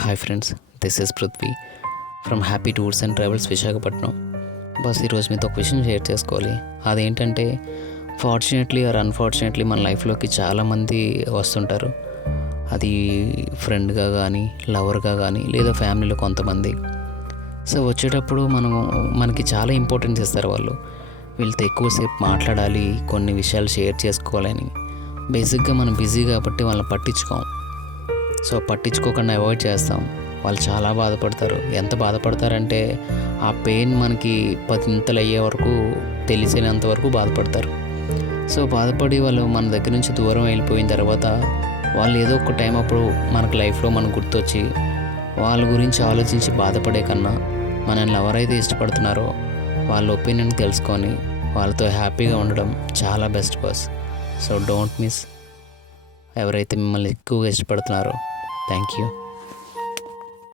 Hi friends, this is Prithvi from happy tours and travels Visakhapatnam. Bus ఈరోజు మీతో ఒక విషయం షేర్ చేసుకోవాలి. అదేంటంటే ఫార్చునేట్లీ ఆర్ అన్ఫార్చునేట్లీ మన లైఫ్లోకి చాలామంది వస్తుంటారు. అది ఫ్రెండ్గా కానీ, లవర్గా కానీ, లేదా ఫ్యామిలీలో కొంతమంది. సో వచ్చేటప్పుడు మనకి చాలా ఇంపార్టెన్స్ ఇస్తారు వాళ్ళు. వీళ్ళతో ఎక్కువసేపు మాట్లాడాలి, కొన్ని విషయాలు షేర్ చేసుకోవాలని. బేసిక్గా మనం బిజీ కాబట్టి వాళ్ళని పట్టించుకోం. సో పట్టించుకోకుండా అవాయిడ్ చేస్తాం. వాళ్ళు చాలా బాధపడతారు. ఎంత బాధపడతారంటే ఆ పెయిన్ మనకి 10 అయ్యే వరకు తెలిసినంత వరకు బాధపడతారు. సో బాధపడి వాళ్ళు మన దగ్గర నుంచి దూరం వెళ్ళిపోయిన తర్వాత వాళ్ళు ఏదో ఒక టైం అప్పుడు మనకు లైఫ్లో మనకు గుర్తొచ్చి వాళ్ళ గురించి ఆలోచించి బాధపడే కన్నా మనల్ని ఎవరైతే ఇష్టపడుతున్నారో వాళ్ళ ఒపీనియన్ తెలుసుకొని వాళ్ళతో హ్యాపీగా ఉండడం చాలా best bus. So don't miss ఎవరైతే మిమ్మల్ని ఎక్కువగా ఇష్టపడుతున్నారో. Thank you.